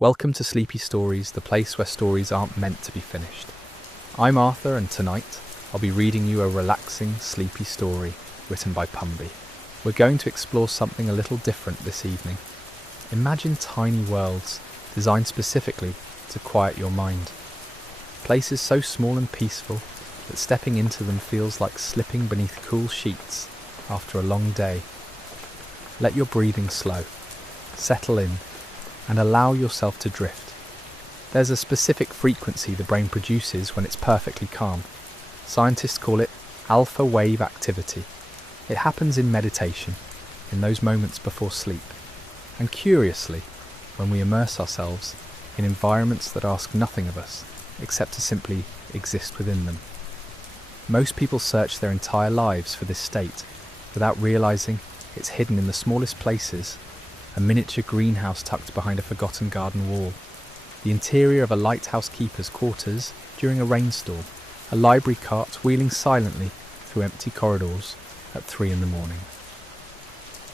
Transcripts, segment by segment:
Welcome to Sleepy Stories, the place where stories aren't meant to be finished. I'm Arthur, and tonight I'll be reading you a relaxing, sleepy story written by Pumby. We're going to explore something a little different this evening. Imagine tiny worlds designed specifically to quiet your mind. Places so small and peaceful that stepping into them feels like slipping beneath cool sheets after a long day. Let your breathing slow, settle in, and allow yourself to drift. There's a specific frequency the brain produces when it's perfectly calm. Scientists call it alpha wave activity. It happens in meditation, in those moments before sleep, and curiously, when we immerse ourselves in environments that ask nothing of us except to simply exist within them. Most people search their entire lives for this state without realizing it's hidden in the smallest places: a miniature greenhouse tucked behind a forgotten garden wall, the interior of a lighthouse keeper's quarters during a rainstorm, a library cart wheeling silently through empty corridors at 3 in the morning.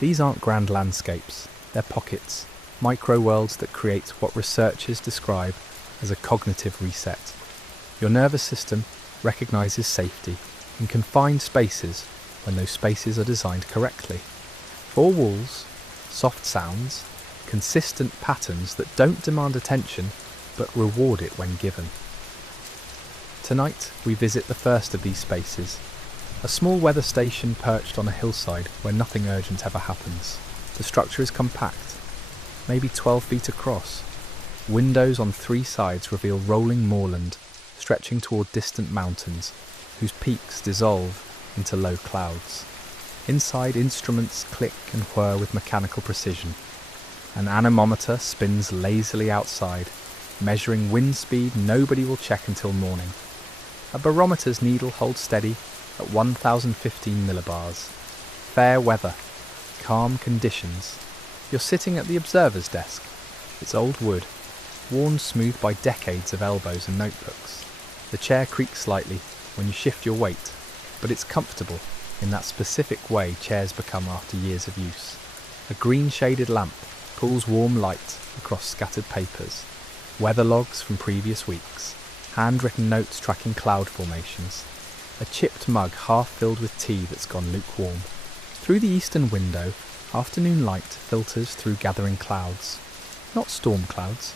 These aren't grand landscapes, they're pockets, micro-worlds that create what researchers describe as a cognitive reset. Your nervous system recognizes safety in confined spaces when those spaces are designed correctly. 4 walls, soft sounds, consistent patterns that don't demand attention but reward it when given. Tonight we visit the first of these spaces, a small weather station perched on a hillside where nothing urgent ever happens. The structure is compact, maybe 12 feet across. Windows on 3 sides reveal rolling moorland stretching toward distant mountains whose peaks dissolve into low clouds. Inside, instruments click and whir with mechanical precision. An anemometer spins lazily outside, measuring wind speed nobody will check until morning. A barometer's needle holds steady at 1015 millibars. Fair weather, calm conditions. You're sitting at the observer's desk. It's old wood, worn smooth by decades of elbows and notebooks. The chair creaks slightly when you shift your weight, but it's comfortable in that specific way chairs become after years of use. A green-shaded lamp pulls warm light across scattered papers, weather logs from previous weeks, handwritten notes tracking cloud formations, a chipped mug half filled with tea that's gone lukewarm. Through the eastern window, afternoon light filters through gathering clouds. Not storm clouds,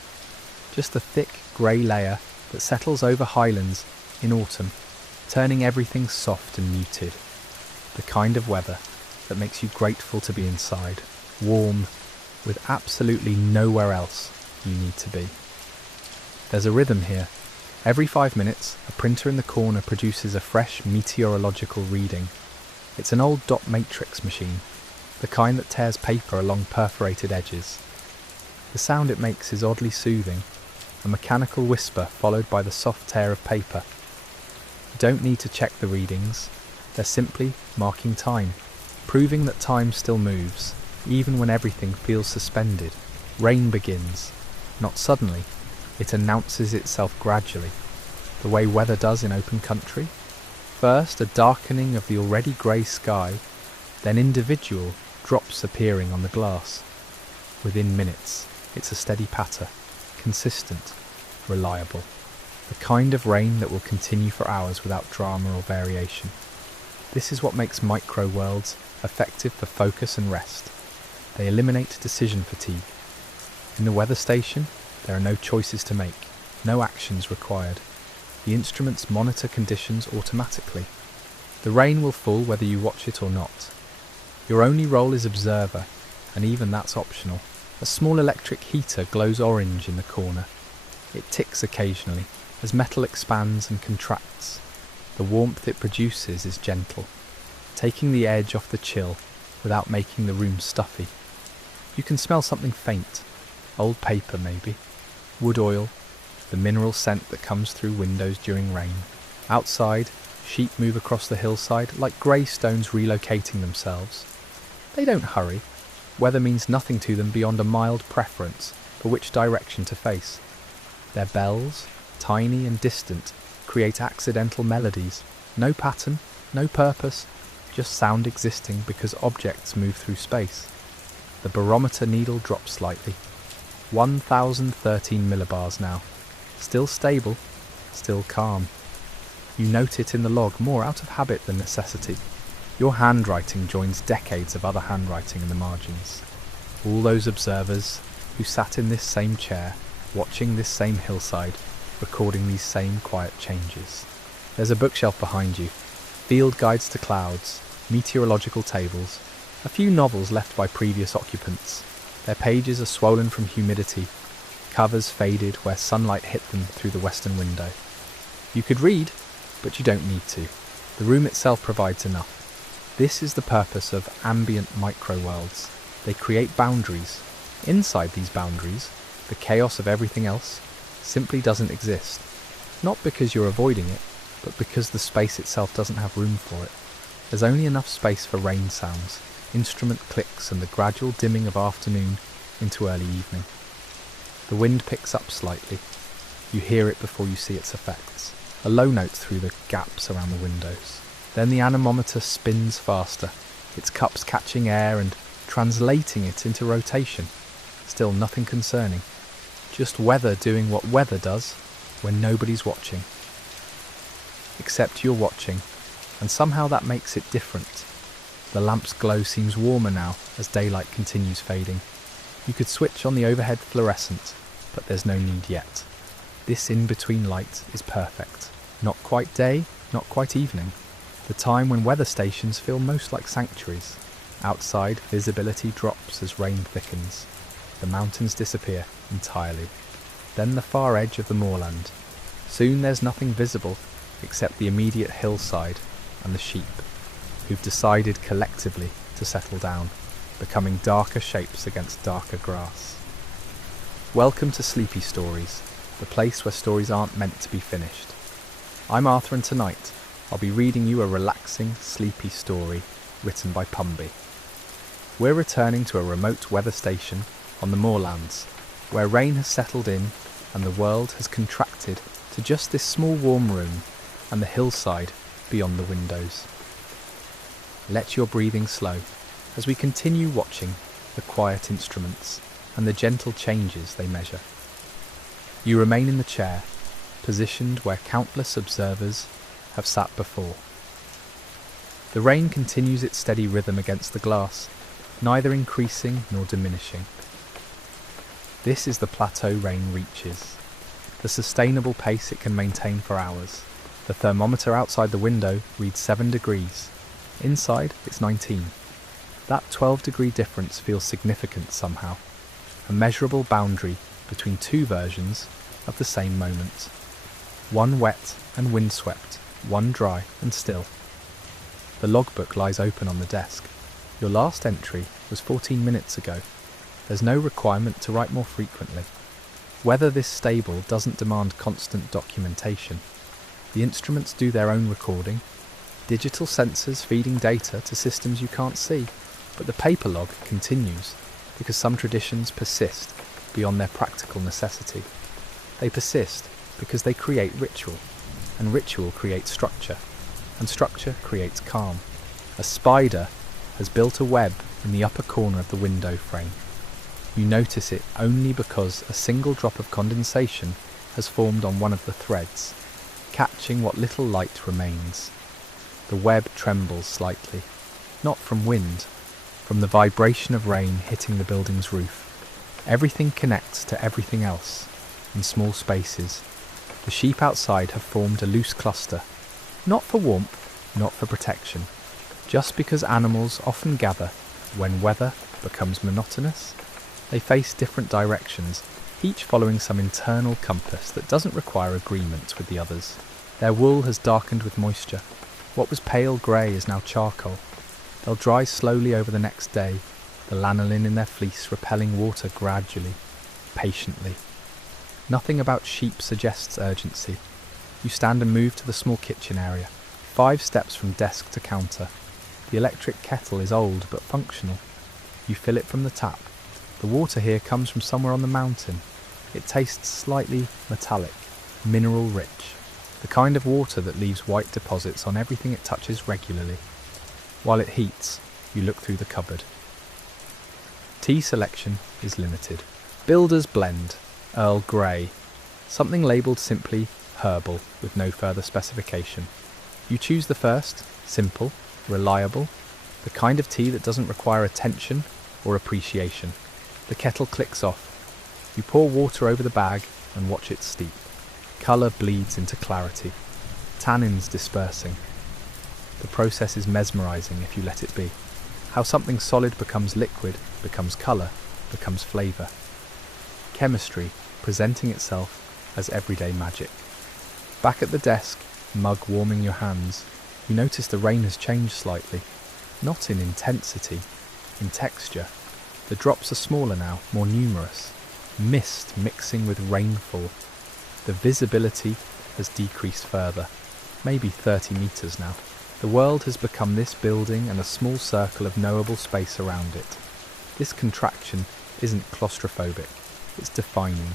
just a thick grey layer that settles over highlands in autumn, turning everything soft and muted. The kind of weather that makes you grateful to be inside, warm, with absolutely nowhere else you need to be. There's a rhythm here. Every 5 minutes, a printer in the corner produces a fresh meteorological reading. It's an old dot matrix machine, the kind that tears paper along perforated edges. The sound it makes is oddly soothing, a mechanical whisper followed by the soft tear of paper. You don't need to check the readings. They're simply marking time, proving that time still moves, even when everything feels suspended. Rain begins. Not suddenly, it announces itself gradually, the way weather does in open country. First, a darkening of the already grey sky, then individual drops appearing on the glass. Within minutes, it's a steady patter, consistent, reliable. The kind of rain that will continue for hours without drama or variation. This is what makes micro-worlds effective for focus and rest. They eliminate decision fatigue. In the weather station, there are no choices to make, no actions required. The instruments monitor conditions automatically. The rain will fall whether you watch it or not. Your only role is observer, and even that's optional. A small electric heater glows orange in the corner. It ticks occasionally as metal expands and contracts. The warmth it produces is gentle, taking the edge off the chill without making the room stuffy. You can smell something faint, old paper maybe, wood oil, the mineral scent that comes through windows during rain. Outside, sheep move across the hillside like grey stones relocating themselves. They don't hurry. Weather means nothing to them beyond a mild preference for which direction to face. Their bells, tiny and distant, create accidental melodies. No pattern, no purpose, just sound existing because objects move through space. The barometer needle drops slightly. 1013 millibars now. Still stable, still calm. You note it in the log more out of habit than necessity. Your handwriting joins decades of other handwriting in the margins. All those observers who sat in this same chair, watching this same hillside, recording these same quiet changes. There's a bookshelf behind you, field guides to clouds, meteorological tables, a few novels left by previous occupants. Their pages are swollen from humidity, covers faded where sunlight hit them through the western window. You could read, but you don't need to. The room itself provides enough. This is the purpose of Ambient Micro-Worlds. They create boundaries. Inside these boundaries, the chaos of everything else simply doesn't exist. Not because you're avoiding it, but because the space itself doesn't have room for it. There's only enough space for rain sounds, instrument clicks, and the gradual dimming of afternoon into early evening. The wind picks up slightly. You hear it before you see its effects. A low note through the gaps around the windows. Then the anemometer spins faster, its cups catching air and translating it into rotation. Still nothing concerning. Just weather doing what weather does when nobody's watching. Except you're watching, and somehow that makes it different. The lamp's glow seems warmer now as daylight continues fading. You could switch on the overhead fluorescent, but there's no need yet. This in-between light is perfect. Not quite day, not quite evening. The time when weather stations feel most like sanctuaries. Outside, visibility drops as rain thickens. The mountains disappear entirely. Then the far edge of the moorland. Soon there's nothing visible except the immediate hillside and the sheep, who've decided collectively to settle down, becoming darker shapes against darker grass. Welcome to Sleepy Stories, the place where stories aren't meant to be finished. I'm Arthur, and tonight I'll be reading you a relaxing, sleepy story written by Pumby. We're returning to a remote weather station on the moorlands, where rain has settled in and the world has contracted to just this small warm room and the hillside beyond the windows. Let your breathing slow as we continue watching the quiet instruments and the gentle changes they measure. You remain in the chair, positioned where countless observers have sat before. The rain continues its steady rhythm against the glass, neither increasing nor diminishing. This is the plateau rain reaches, the sustainable pace it can maintain for hours. The thermometer outside the window reads 7 degrees. Inside, it's 19. That 12-degree difference feels significant somehow, a measurable boundary between two versions of the same moment. One wet and windswept, one dry and still. The logbook lies open on the desk. Your last entry was 14 minutes ago. There's no requirement to write more frequently. Weather this stable doesn't demand constant documentation. The instruments do their own recording, digital sensors feeding data to systems you can't see, but the paper log continues because some traditions persist beyond their practical necessity. They persist because they create ritual, and ritual creates structure, and structure creates calm. A spider has built a web in the upper corner of the window frame. You notice it only because a single drop of condensation has formed on one of the threads, catching what little light remains. The web trembles slightly, not from wind, from the vibration of rain hitting the building's roof. Everything connects to everything else, in small spaces. The sheep outside have formed a loose cluster, not for warmth, not for protection, just because animals often gather when weather becomes monotonous. They face different directions, each following some internal compass that doesn't require agreement with the others. Their wool has darkened with moisture. What was pale grey is now charcoal. They'll dry slowly over the next day, the lanolin in their fleece repelling water gradually, patiently. Nothing about sheep suggests urgency. You stand and move to the small kitchen area, 5 steps from desk to counter. The electric kettle is old but functional. You fill it from the tap. The water here comes from somewhere on the mountain. It tastes slightly metallic, mineral rich, the kind of water that leaves white deposits on everything it touches regularly. While it heats, you look through the cupboard. Tea selection is limited. Builder's Blend, Earl Grey, something labelled simply herbal with no further specification. You choose the first, simple, reliable, the kind of tea that doesn't require attention or appreciation. The kettle clicks off. You pour water over the bag and watch it steep. Colour bleeds into clarity, tannins dispersing. The process is mesmerising if you let it be. How something solid becomes liquid, becomes colour, becomes flavour. Chemistry presenting itself as everyday magic. Back at the desk, mug warming your hands, you notice the rain has changed slightly. Not in intensity, in texture. The drops are smaller now, more numerous. Mist mixing with rainfall. The visibility has decreased further, maybe 30 metres now. The world has become this building and a small circle of knowable space around it. This contraction isn't claustrophobic, it's defining.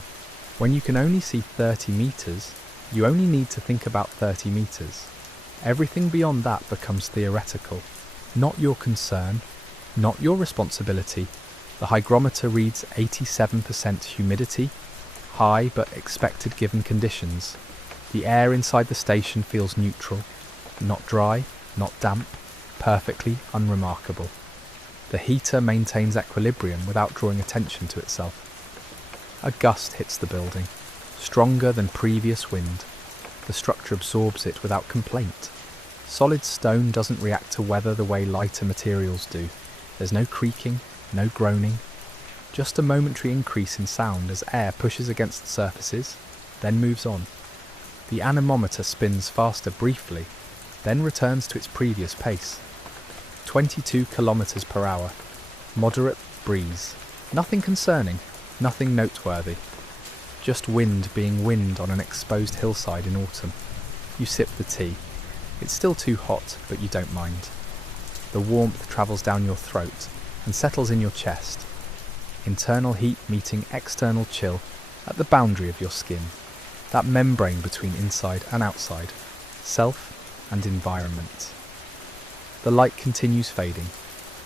When you can only see 30 metres, you only need to think about 30 metres. Everything beyond that becomes theoretical. Not your concern, not your responsibility. The hygrometer reads 87% humidity, high but expected given conditions. The air inside the station feels neutral, not dry, not damp, perfectly unremarkable. The heater maintains equilibrium without drawing attention to itself. A gust hits the building, stronger than previous wind. The structure absorbs it without complaint. Solid stone doesn't react to weather the way lighter materials do. There's no creaking, no groaning, just a momentary increase in sound as air pushes against surfaces, then moves on. The anemometer spins faster briefly, then returns to its previous pace. 22 kilometers per hour. Moderate breeze. Nothing concerning, nothing noteworthy. Just wind being wind on an exposed hillside in autumn. You sip the tea. It's still too hot, but you don't mind. The warmth travels down your throat and settles in your chest. Internal heat meeting external chill at the boundary of your skin. That membrane between inside and outside. Self and environment. The light continues fading.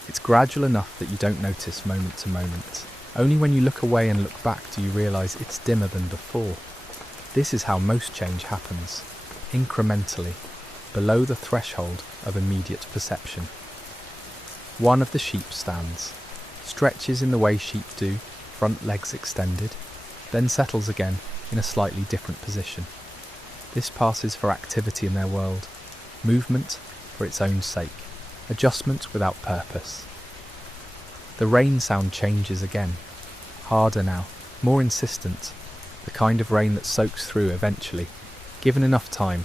It's gradual enough that you don't notice moment to moment. Only when you look away and look back do you realise it's dimmer than before. This is how most change happens. Incrementally. Below the threshold of immediate perception. One of the sheep stands, stretches in the way sheep do, front legs extended, then settles again in a slightly different position. This passes for activity in their world, movement for its own sake, adjustment without purpose. The rain sound changes again, harder now, more insistent, the kind of rain that soaks through eventually, given enough time.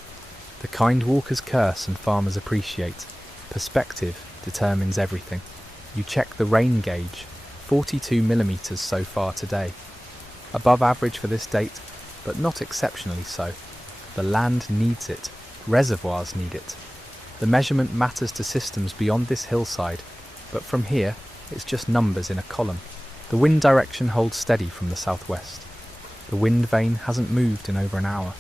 The kind walkers curse and farmers appreciate. Perspective determines everything. You check the rain gauge, 42 millimetres so far today. Above average for this date, but not exceptionally so. The land needs it. Reservoirs need it. The measurement matters to systems beyond this hillside, but from here, it's just numbers in a column. The wind direction holds steady from the southwest. The wind vane hasn't moved in over an hour.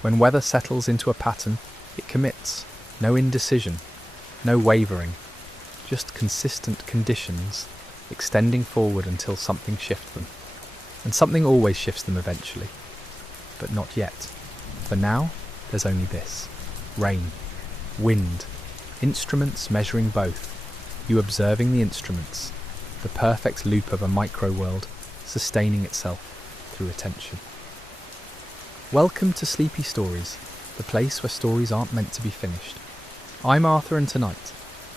When weather settles into a pattern, it commits. No indecision, no wavering, just consistent conditions, extending forward until something shifts them. And something always shifts them eventually. But not yet. For now, there's only this. Rain, wind, instruments measuring both. You observing the instruments, the perfect loop of a micro-world, sustaining itself through attention. Welcome to Sleepy Stories, the place where stories aren't meant to be finished. I'm Arthur, and tonight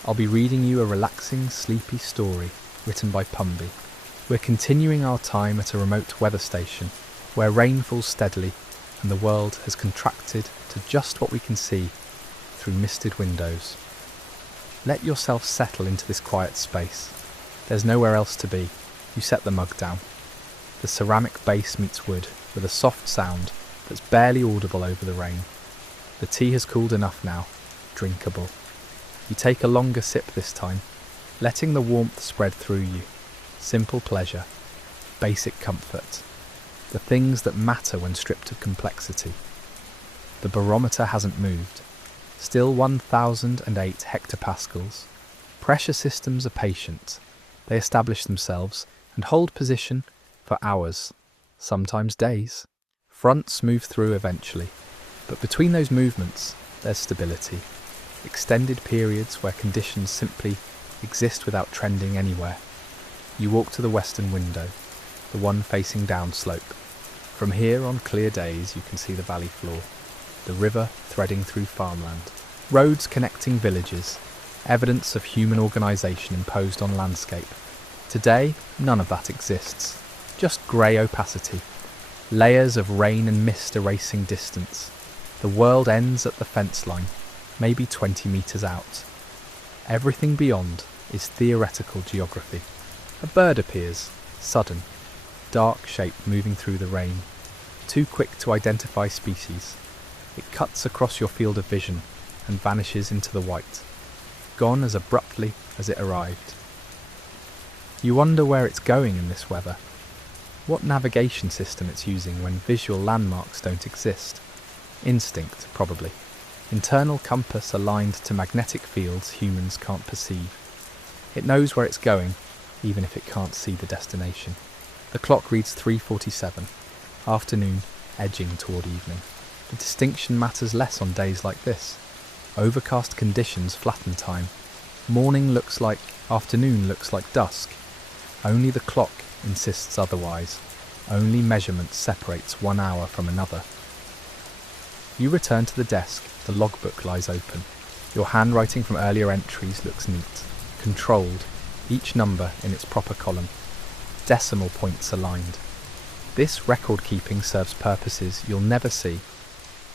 I'll be reading you a relaxing, sleepy story written by Pumby. We're continuing our time at a remote weather station where rain falls steadily and the world has contracted to just what we can see through misted windows. Let yourself settle into this quiet space. There's nowhere else to be. You set the mug down. The ceramic base meets wood with a soft sound that's barely audible over the rain. The tea has cooled enough now, drinkable. You take a longer sip this time, letting the warmth spread through you. Simple pleasure, basic comfort, the things that matter when stripped of complexity. The barometer hasn't moved, still 1008 hectopascals. Pressure systems are patient. They establish themselves and hold position for hours, sometimes days. Fronts move through eventually, but between those movements, there's stability. Extended periods where conditions simply exist without trending anywhere. You walk to the western window, the one facing downslope. From here, on clear days, you can see the valley floor, the river threading through farmland, roads connecting villages, evidence of human organisation imposed on landscape. Today, none of that exists, just grey opacity, layers of rain and mist erasing distance. The world ends at the fence line, maybe 20 metres out. Everything beyond is theoretical geography. A bird appears, sudden, dark shape moving through the rain, too quick to identify species. It cuts across your field of vision and vanishes into the white, gone as abruptly as it arrived. You wonder where it's going in this weather, what navigation system it's using when visual landmarks don't exist. Instinct, probably. Internal compass aligned to magnetic fields humans can't perceive. It knows where it's going, even if it can't see the destination. The clock reads 3:47, afternoon edging toward evening. The distinction matters less on days like this. Overcast conditions flatten time. Morning looks like afternoon looks like dusk. Only the clock insists otherwise. Only measurement separates 1 hour from another. You return to the desk. The logbook lies open. Your handwriting from earlier entries looks neat, controlled, each number in its proper column, decimal points aligned. This record-keeping serves purposes you'll never see.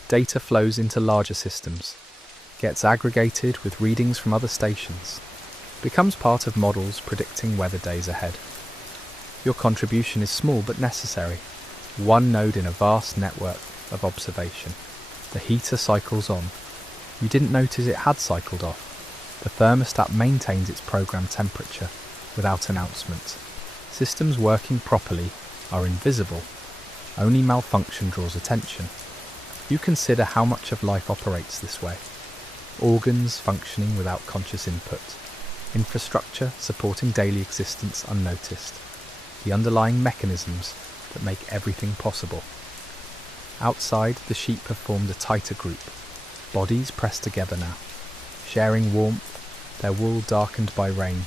Data flows into larger systems, gets aggregated with readings from other stations, becomes part of models predicting weather days ahead. Your contribution is small but necessary, one node in a vast network of observation. The heater cycles on. You didn't notice it had cycled off. The thermostat maintains its programmed temperature without announcement. Systems working properly are invisible. Only malfunction draws attention. You consider how much of life operates this way. Organs functioning without conscious input. Infrastructure supporting daily existence unnoticed. The underlying mechanisms that make everything possible. Outside, the sheep have formed a tighter group, bodies pressed together now, sharing warmth, their wool darkened by rain,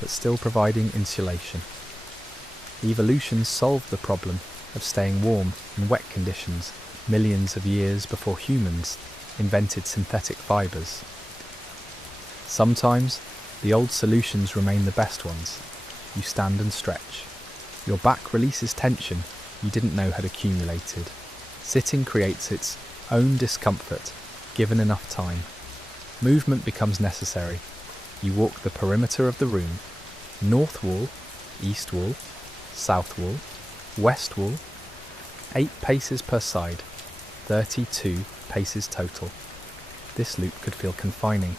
but still providing insulation. Evolution solved the problem of staying warm in wet conditions millions of years before humans invented synthetic fibres. Sometimes, the old solutions remain the best ones. You stand and stretch. Your back releases tension you didn't know had accumulated. Sitting creates its own discomfort, given enough time. Movement becomes necessary. You walk the perimeter of the room. North wall, east wall, south wall, west wall. 8 paces per side, 32 paces total. This loop could feel confining.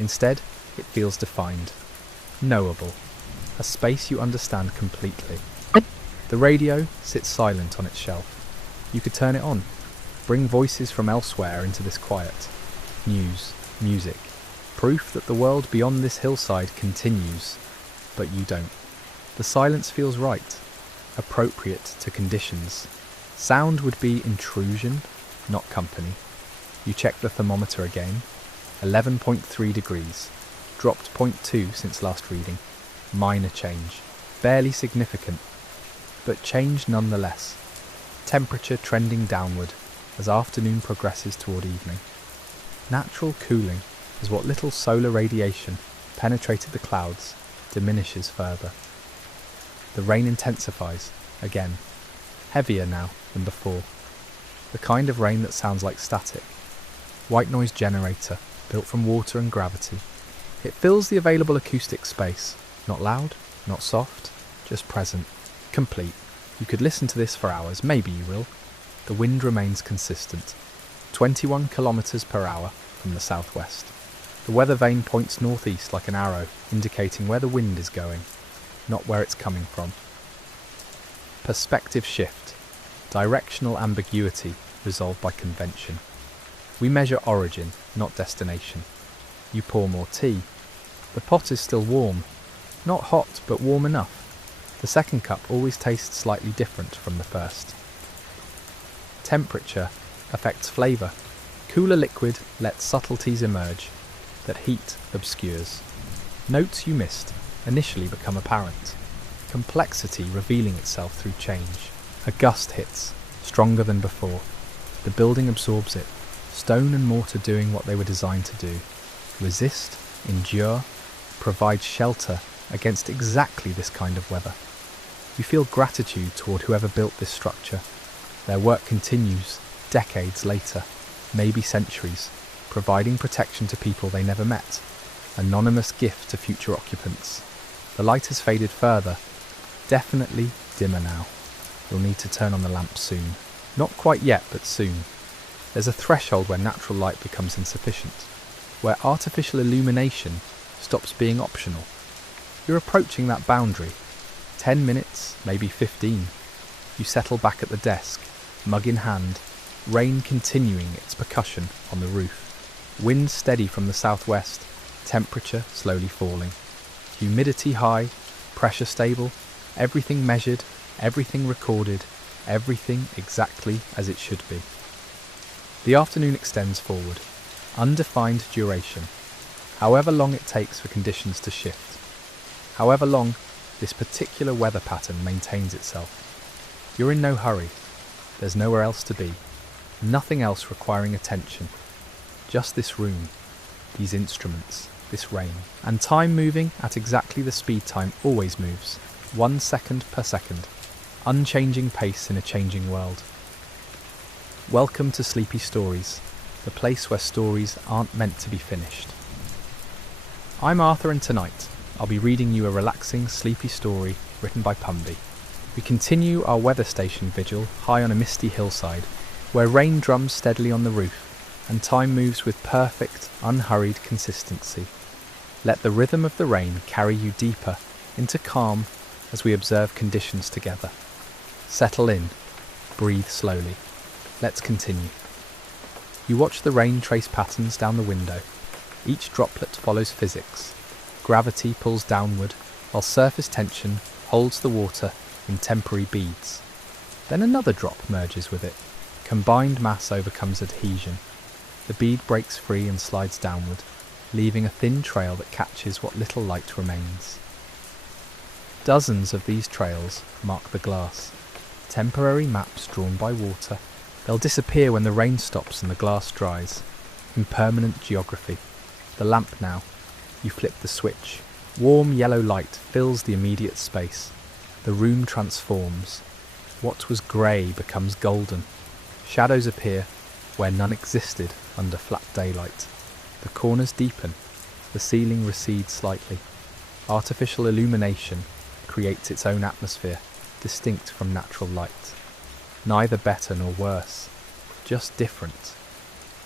Instead, it feels defined, knowable, a space you understand completely. The radio sits silent on its shelf. You could turn it on, bring voices from elsewhere into this quiet. News, music, proof that the world beyond this hillside continues, but you don't. The silence feels right, appropriate to conditions. Sound would be intrusion, not company. You check the thermometer again. 11.3 degrees, dropped 0.2 since last reading. Minor change, barely significant, but change nonetheless. Temperature trending downward as afternoon progresses toward evening. Natural cooling as what little solar radiation penetrated the clouds diminishes further. The rain intensifies, again, heavier now than before. The kind of rain that sounds like static. White noise generator, built from water and gravity. It fills the available acoustic space. Not loud, not soft, just present, complete. You could listen to this for hours, maybe you will. The wind remains consistent. 21 kilometers per hour from the southwest. The weather vane points northeast like an arrow, indicating where the wind is going, not where it's coming from. Perspective shift. Directional ambiguity resolved by convention. We measure origin, not destination. You pour more tea. The pot is still warm. Not hot, but warm enough. The second cup always tastes slightly different from the first. Temperature affects flavour. Cooler liquid lets subtleties emerge that heat obscures. Notes you missed initially become apparent. Complexity revealing itself through change. A gust hits, stronger than before. The building absorbs it, stone and mortar doing what they were designed to do. Resist, endure, provide shelter against exactly this kind of weather. You feel gratitude toward whoever built this structure. Their work continues, decades later, maybe centuries, providing protection to people they never met. Anonymous gift to future occupants. The light has faded further, definitely dimmer now. You'll need to turn on the lamp soon. Not quite yet, but soon. There's a threshold where natural light becomes insufficient, where artificial illumination stops being optional. You're approaching that boundary. 10 minutes, maybe 15. You settle back at the desk, mug in hand, rain continuing its percussion on the roof. Wind steady from the southwest, temperature slowly falling. Humidity high, pressure stable, everything measured, everything recorded, everything exactly as it should be. The afternoon extends forward, undefined duration, however long it takes for conditions to shift, however long this particular weather pattern maintains itself. You're in no hurry, there's nowhere else to be, nothing else requiring attention, just this room, these instruments, this rain, and time moving at exactly the speed time always moves, 1 second per second, unchanging pace in a changing world. Welcome to Sleepy Stories, the place where stories aren't meant to be finished. I'm Arthur, and tonight I'll be reading you a relaxing, sleepy story written by Pumby. We continue our weather station vigil high on a misty hillside, where rain drums steadily on the roof, and time moves with perfect, unhurried consistency. Let the rhythm of the rain carry you deeper into calm as we observe conditions together. Settle in, breathe slowly. Let's continue. You watch the rain trace patterns down the window. Each droplet follows physics. Gravity pulls downward, while surface tension holds the water in temporary beads. Then another drop merges with it. Combined mass overcomes adhesion. The bead breaks free and slides downward, leaving a thin trail that catches what little light remains. Dozens of these trails mark the glass. Temporary maps drawn by water. They'll disappear when the rain stops and the glass dries. Impermanent geography. The lamp now. You flip the switch. Warm yellow light fills the immediate space. The room transforms. What was grey becomes golden. Shadows appear where none existed under flat daylight. The corners deepen. The ceiling recedes slightly. Artificial illumination creates its own atmosphere, distinct from natural light. Neither better nor worse, just different.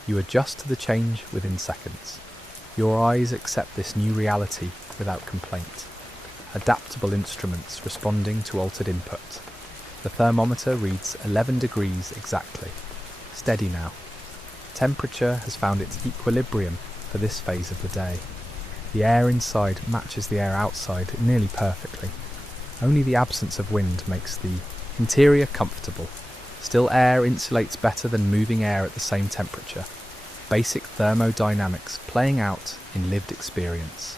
You adjust to the change within seconds. Your eyes accept this new reality without complaint. Adaptable instruments responding to altered input. The thermometer reads 11 degrees exactly. Steady now. Temperature has found its equilibrium for this phase of the day. The air inside matches the air outside nearly perfectly. Only the absence of wind makes the interior comfortable. Still air insulates better than moving air at the same temperature. Basic thermodynamics playing out in lived experience.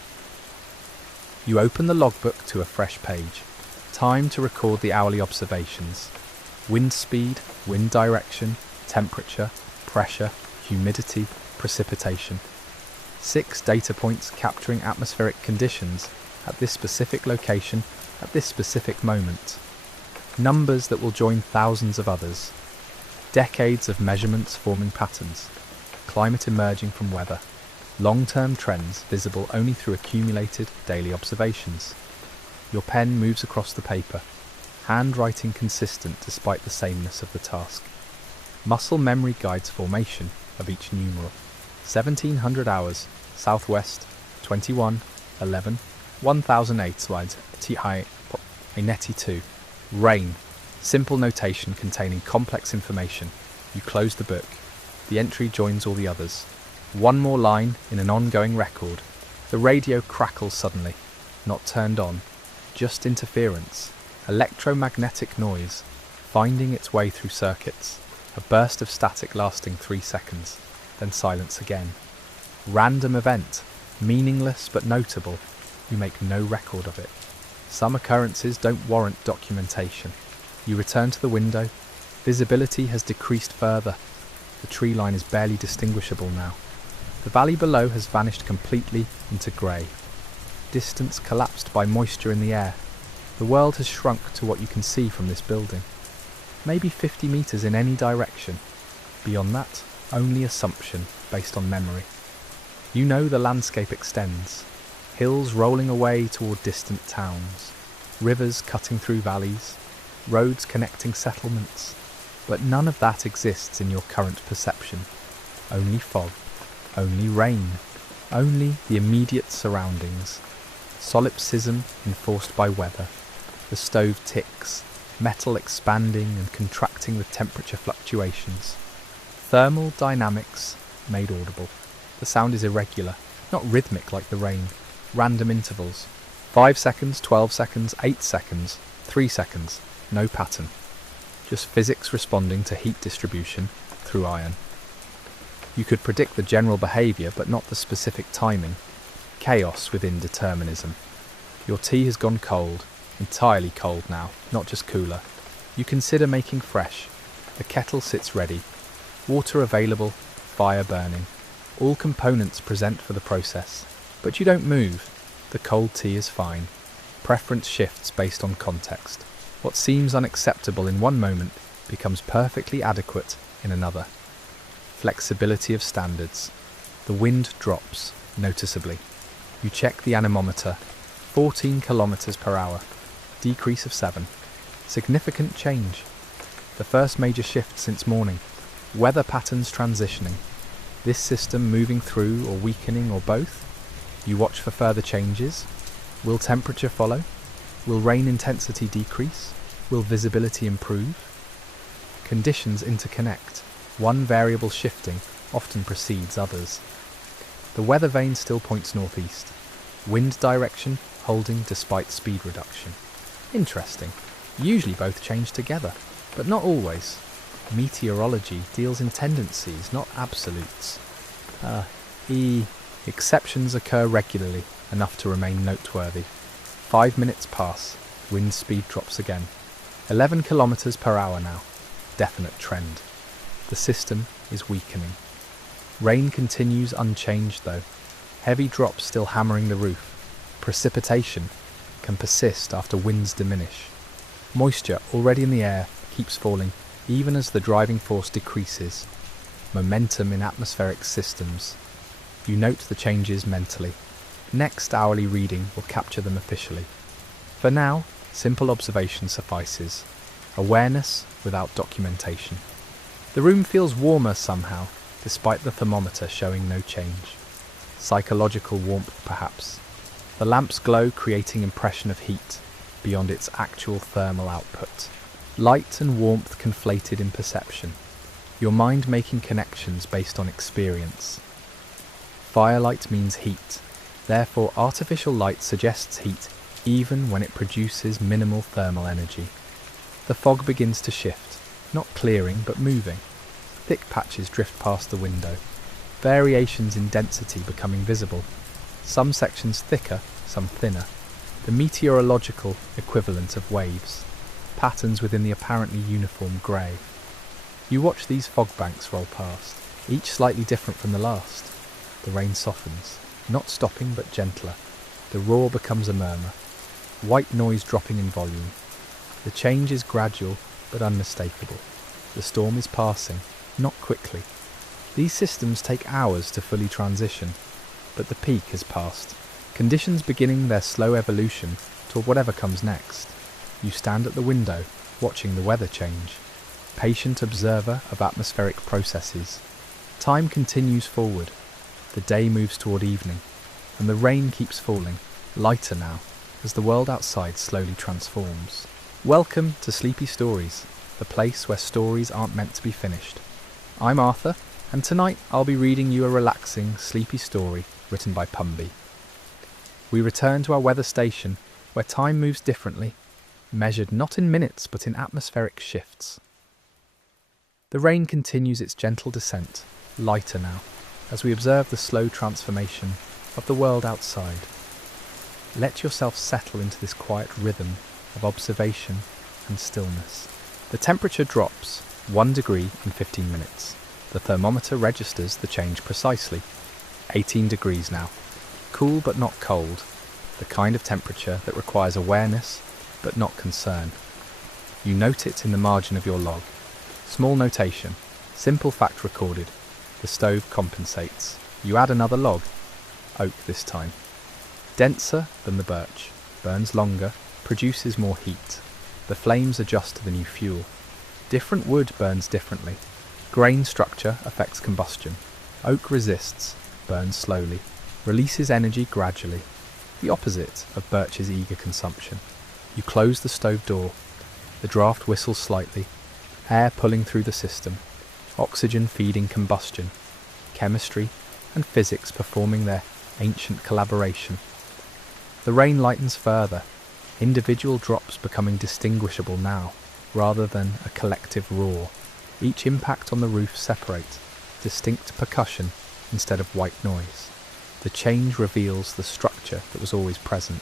You open the logbook to a fresh page. Time to record the hourly observations. Wind speed, wind direction, temperature, pressure, humidity, precipitation. 6 data points capturing atmospheric conditions at this specific location at this specific moment. Numbers that will join thousands of others. Decades of measurements forming patterns. Climate emerging from weather. Long-term trends visible only through accumulated daily observations. Your pen moves across the paper, handwriting consistent despite the sameness of the task. Muscle memory guides formation of each numeral. 1700 hours, southwest, 21, 11, 1008 slides, T-I, a netty 2. Rain, simple notation containing complex information. You close the book. The entry joins all the others. One more line in an ongoing record. The radio crackles suddenly, not turned on, just interference. Electromagnetic noise, finding its way through circuits. A burst of static lasting 3 seconds, then silence again. Random event, meaningless but notable. You make no record of it. Some occurrences don't warrant documentation. You return to the window. Visibility has decreased further. The tree line is barely distinguishable now. The valley below has vanished completely into grey. Distance collapsed by moisture in the air. The world has shrunk to what you can see from this building. Maybe 50 metres in any direction. Beyond that, only assumption based on memory. You know the landscape extends. Hills rolling away toward distant towns. Rivers cutting through valleys. Roads connecting settlements. But none of that exists in your current perception. Only fog. Only rain. Only the immediate surroundings. Solipsism enforced by weather. The stove ticks. Metal expanding and contracting with temperature fluctuations. Thermal dynamics made audible. The sound is irregular, not rhythmic like the rain. Random intervals. 5 seconds, 12 seconds, 8 seconds, 3 seconds. No pattern. Just physics responding to heat distribution through iron. You could predict the general behaviour, but not the specific timing. Chaos within determinism. Your tea has gone cold. Entirely cold now, not just cooler. You consider making fresh. The kettle sits ready. Water available, fire burning. All components present for the process. But you don't move. The cold tea is fine. Preference shifts based on context. What seems unacceptable in one moment becomes perfectly adequate in another. Flexibility of standards. The wind drops, noticeably. You check the anemometer. 14 kilometers per hour. Decrease of 7. Significant change. The first major shift since morning. Weather patterns transitioning. This system moving through or weakening or both. You watch for further changes. Will temperature follow? Will rain intensity decrease? Will visibility improve? Conditions interconnect. One variable shifting often precedes others. The weather vane still points northeast. Wind direction holding despite speed reduction. Interesting. Usually both change together, but not always. Meteorology deals in tendencies, not absolutes. Exceptions occur regularly, enough to remain noteworthy. 5 minutes pass, wind speed drops again. 11 kilometers per hour now. Definite trend. The system is weakening. Rain continues unchanged though. Heavy drops still hammering the roof. Precipitation can persist after winds diminish. Moisture, already in the air, keeps falling, even as the driving force decreases. Momentum in atmospheric systems. You note the changes mentally. Next hourly reading will capture them officially. For now, simple observation suffices. Awareness without documentation. The room feels warmer somehow, despite the thermometer showing no change. Psychological warmth, perhaps. The lamp's glow creating impression of heat, beyond its actual thermal output. Light and warmth conflated in perception. Your mind making connections based on experience. Firelight means heat. Therefore, artificial light suggests heat even when it produces minimal thermal energy. The fog begins to shift, not clearing but moving. Thick patches drift past the window. Variations in density becoming visible. Some sections thicker, some thinner. The meteorological equivalent of waves. Patterns within the apparently uniform grey. You watch these fog banks roll past, each slightly different from the last. The rain softens, not stopping but gentler. The roar becomes a murmur. White noise dropping in volume. The change is gradual but unmistakable. The storm is passing, not quickly. These systems take hours to fully transition, but the peak has passed. Conditions beginning their slow evolution toward whatever comes next. You stand at the window, watching the weather change. Patient observer of atmospheric processes. Time continues forward. The day moves toward evening, and the rain keeps falling, lighter now, as the world outside slowly transforms. Welcome to Sleepy Stories, the place where stories aren't meant to be finished. I'm Arthur, and tonight I'll be reading you a relaxing, sleepy story written by Pumby. We return to our weather station, where time moves differently. measured not in minutes but in atmospheric shifts. The rain continues its gentle descent, lighter now, as we observe the slow transformation of the world outside. Let yourself settle into this quiet rhythm of observation and stillness. The temperature drops 1 degree in 15 minutes. The thermometer registers the change precisely. 18 degrees now. Cool but not cold. The kind of temperature that requires awareness but not concern. You note it in the margin of your log. Small notation. Simple fact recorded. The stove compensates. You add another log. Oak this time. Denser than the birch. Burns longer. Produces more heat. The flames adjust to the new fuel. Different wood burns differently. Grain structure affects combustion. Oak resists, burns slowly, releases energy gradually, the opposite of birch's eager consumption. You close the stove door. The draft whistles slightly, air pulling through the system, oxygen feeding combustion, chemistry and physics performing their ancient collaboration. The rain lightens further, individual drops becoming distinguishable now, rather than a collective roar. Each impact on the roof separate, distinct percussion instead of white noise. The change reveals the structure that was always present.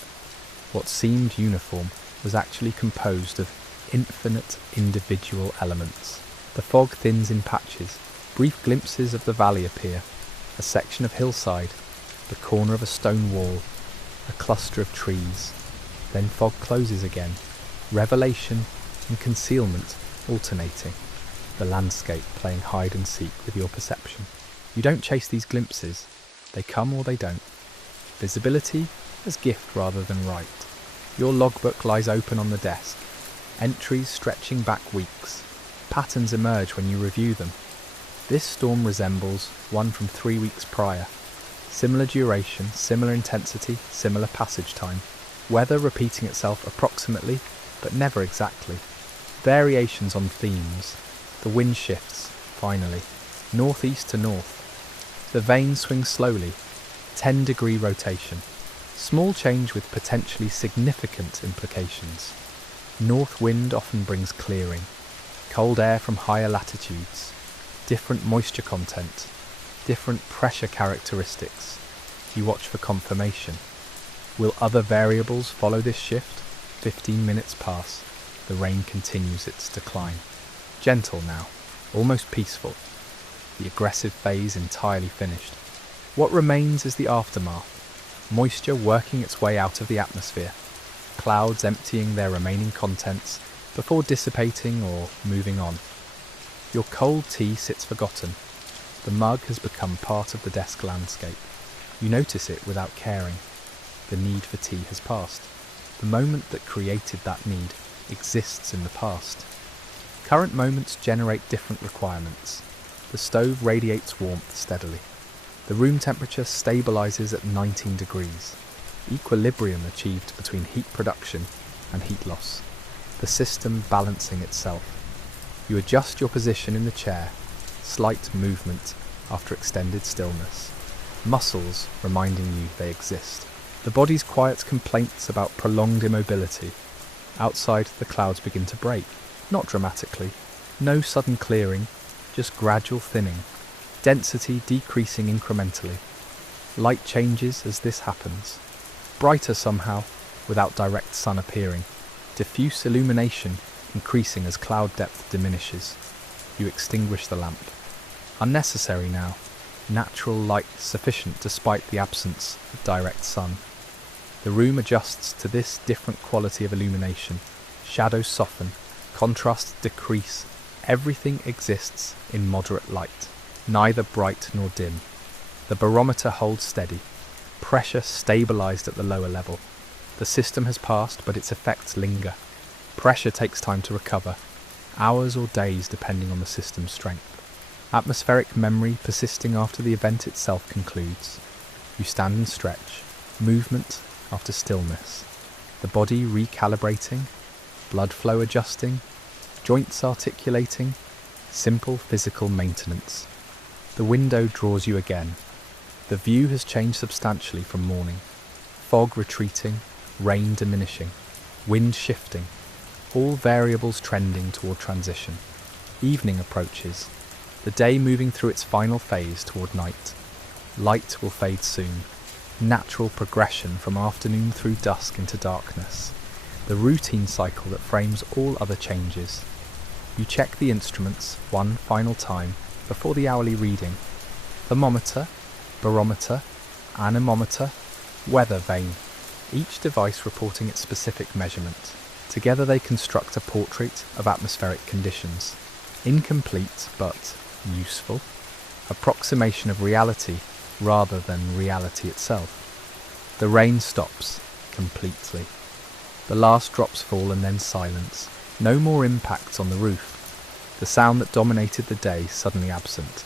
What seemed uniform was actually composed of infinite individual elements. The fog thins in patches, brief glimpses of the valley appear, a section of hillside, the corner of a stone wall, a cluster of trees. Then fog closes again, revelation and concealment alternating, the landscape playing hide and seek with your perception. You don't chase these glimpses, they come or they don't. Visibility as gift rather than right. Your logbook lies open on the desk, entries stretching back weeks. Patterns emerge when you review them. This storm resembles one from 3 weeks prior. Similar duration, similar intensity, similar passage time. Weather repeating itself approximately, but never exactly. Variations on themes. The wind shifts, finally, northeast to north. The vane swings slowly, 10-degree rotation. Small change with potentially significant implications. North wind often brings clearing. Cold air from higher latitudes. Different moisture content. Different pressure characteristics. You watch for confirmation. Will other variables follow this shift? 15 minutes pass. The rain continues its decline. Gentle now, almost peaceful. The aggressive phase entirely finished. What remains is the aftermath. Moisture working its way out of the atmosphere. Clouds emptying their remaining contents before dissipating or moving on. Your cold tea sits forgotten. The mug has become part of the desk landscape. You notice it without caring. The need for tea has passed. The moment that created that need exists in the past. Current moments generate different requirements. The stove radiates warmth steadily. The room temperature stabilizes at 19 degrees. Equilibrium achieved between heat production and heat loss. The system balancing itself. You adjust your position in the chair. Slight movement after extended stillness. Muscles reminding you they exist. The body's quiet complaints about prolonged immobility. Outside, the clouds begin to break. Not dramatically. No sudden clearing, just gradual thinning. Density decreasing incrementally. Light changes as this happens. Brighter somehow, without direct sun appearing. Diffuse illumination increasing as cloud depth diminishes. You extinguish the lamp. Unnecessary now. Natural light sufficient despite the absence of direct sun. The room adjusts to this different quality of illumination. Shadows soften, contrasts decrease. Everything exists in moderate light, neither bright nor dim. The barometer holds steady. Pressure stabilized at the lower level. The system has passed, but its effects linger. Pressure takes time to recover, hours or days depending on the system's strength. Atmospheric memory persisting after the event itself concludes. You stand and stretch, movement after stillness. The body recalibrating, blood flow adjusting, joints articulating, simple physical maintenance. The window draws you again. The view has changed substantially from morning. Fog retreating, rain diminishing, wind shifting, all variables trending toward transition. Evening approaches, the day moving through its final phase toward night. Light will fade soon, natural progression from afternoon through dusk into darkness, the routine cycle that frames all other changes. You check the instruments one final time before the hourly reading. Thermometer, barometer, anemometer, weather vane, each device reporting its specific measurement. Together they construct a portrait of atmospheric conditions. Incomplete, but useful. Approximation of reality rather than reality itself. The rain stops completely. The last drops fall and then silence. No more impacts on the roof. The sound that dominated the day suddenly absent.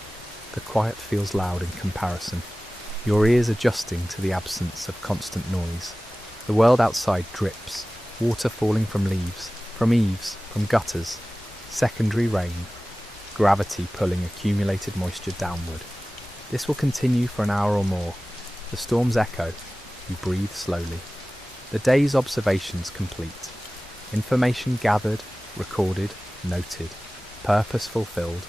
The quiet feels loud in comparison. Your ears adjusting to the absence of constant noise. The world outside drips. Water falling from leaves, from eaves, from gutters. Secondary rain. Gravity pulling accumulated moisture downward. This will continue for an hour or more. The storms echo. You breathe slowly. The day's observations complete. Information gathered, recorded, noted. Purpose fulfilled.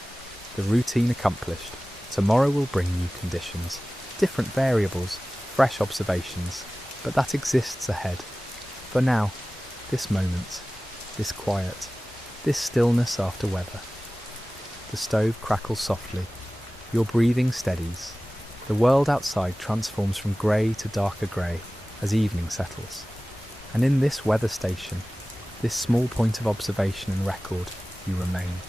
The routine accomplished. Tomorrow will bring new conditions. Different variables, fresh observations. But that exists ahead. For now, this moment, this quiet, this stillness after weather. The stove crackles softly. Your breathing steadies. The world outside transforms from grey to darker grey as evening settles. And in this weather station, this small point of observation and record, you remain.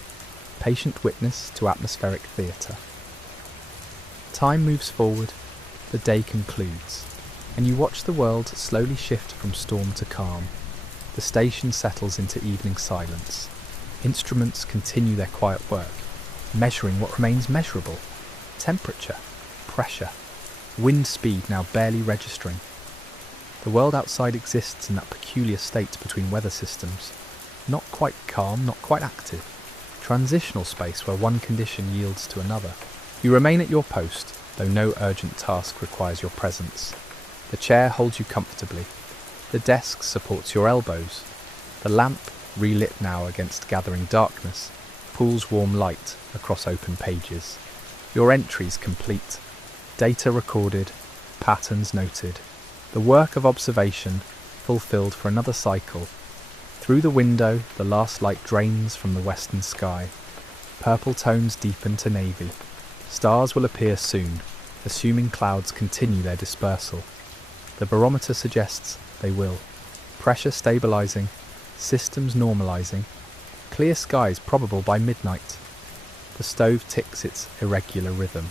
Patient witness to atmospheric theatre. Time moves forward, the day concludes, and you watch the world slowly shift from storm to calm. The station settles into evening silence. Instruments continue their quiet work, measuring what remains measurable. Temperature, pressure, wind speed now barely registering. The world outside exists in that peculiar state between weather systems. Not quite calm, not quite active. Transitional space where one condition yields to another. You remain at your post, though no urgent task requires your presence. The chair holds you comfortably. The desk supports your elbows. The lamp, relit now against gathering darkness, pools warm light across open pages. Your entries complete. Data recorded, patterns noted. The work of observation fulfilled for another cycle. Through the window, the last light drains from the western sky. Purple tones deepen to navy. Stars will appear soon, assuming clouds continue their dispersal. The barometer suggests they will. Pressure stabilizing, systems normalizing. Clear skies probable by midnight. The stove ticks its irregular rhythm.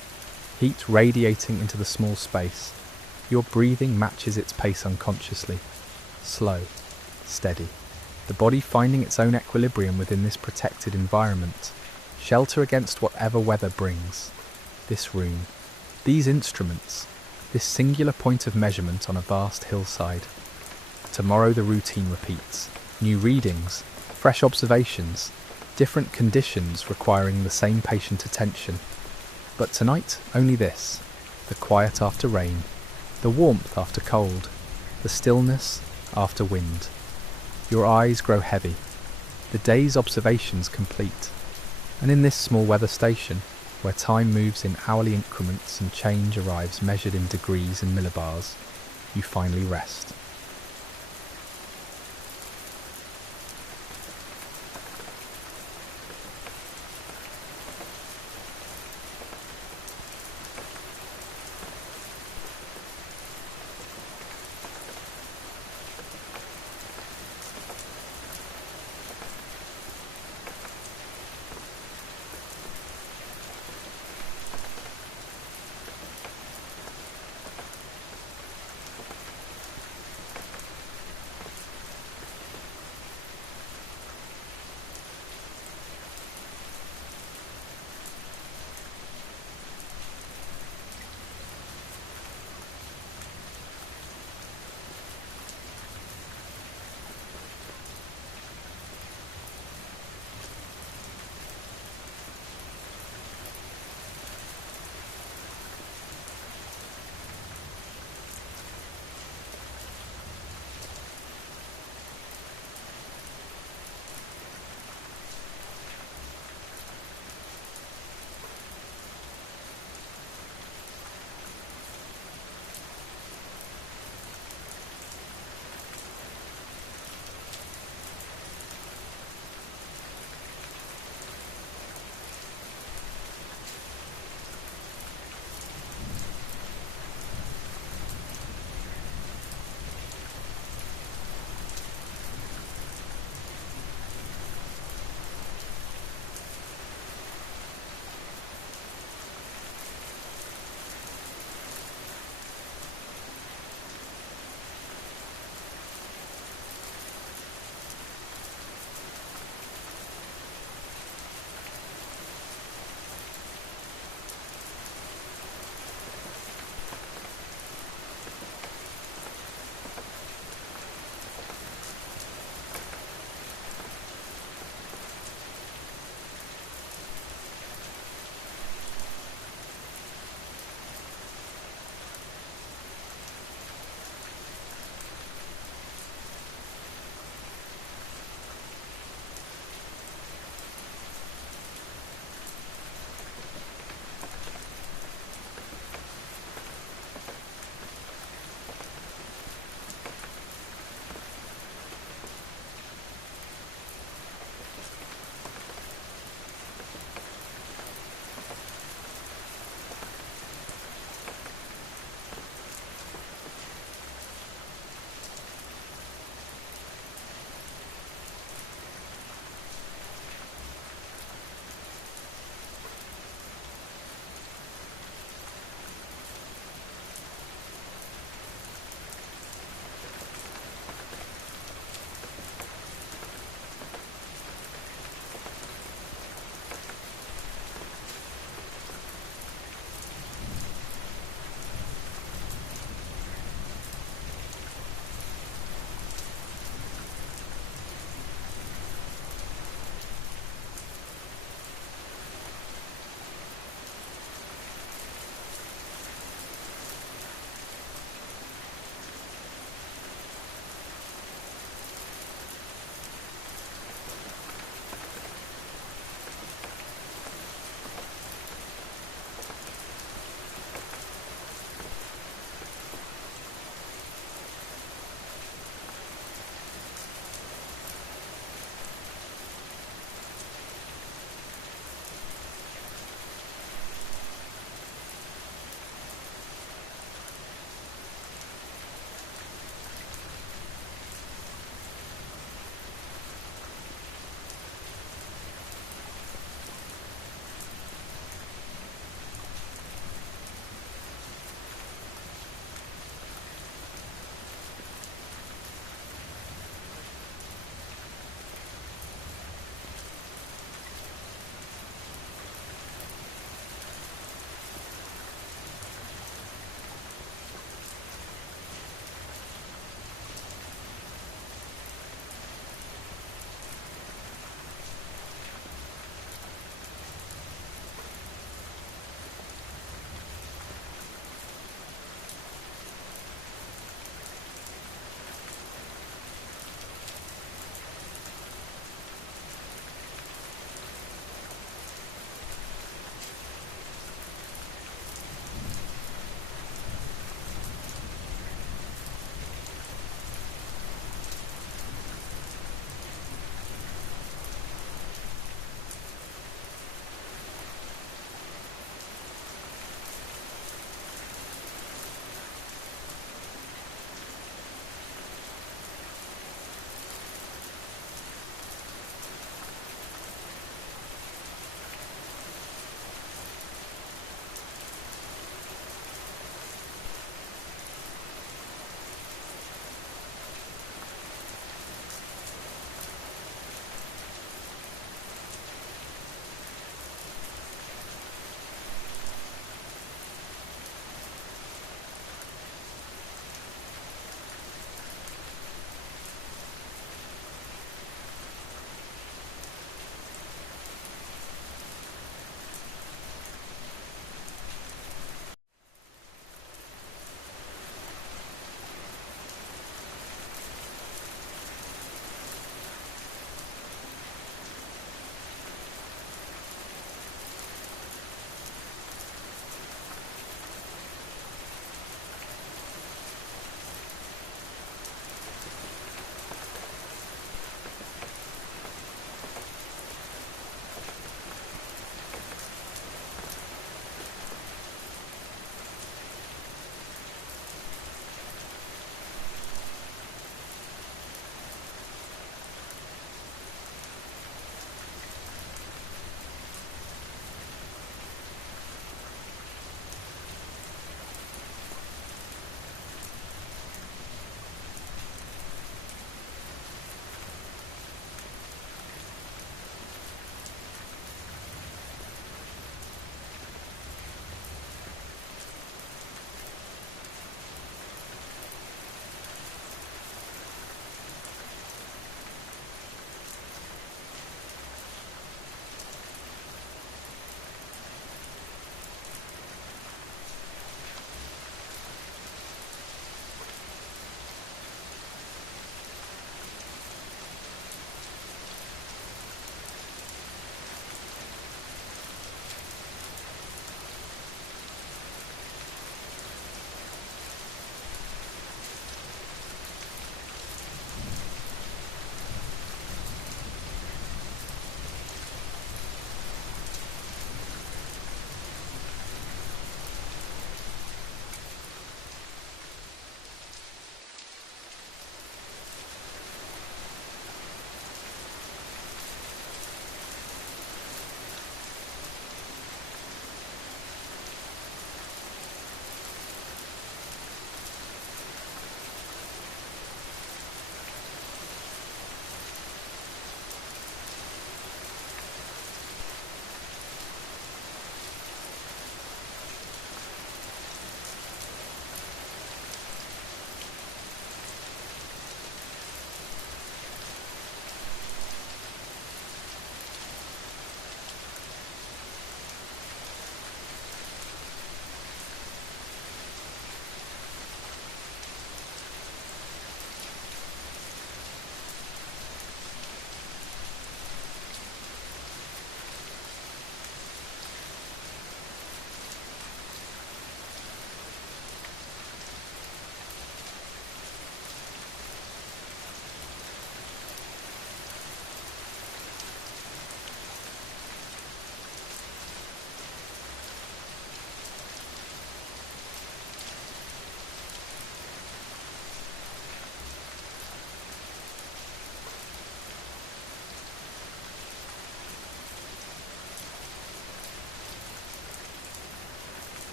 Heat radiating into the small space. Your breathing matches its pace unconsciously. Slow, steady. The body finding its own equilibrium within this protected environment. Shelter against whatever weather brings. This room, these instruments, this singular point of measurement on a vast hillside. Tomorrow the routine repeats. New readings, fresh observations, different conditions requiring the same patient attention. But tonight, only this. The quiet after rain, the warmth after cold, the stillness after wind. Your eyes grow heavy. The day's observations complete. And in this small weather station, where time moves in hourly increments and change arrives measured in degrees and millibars, you finally rest.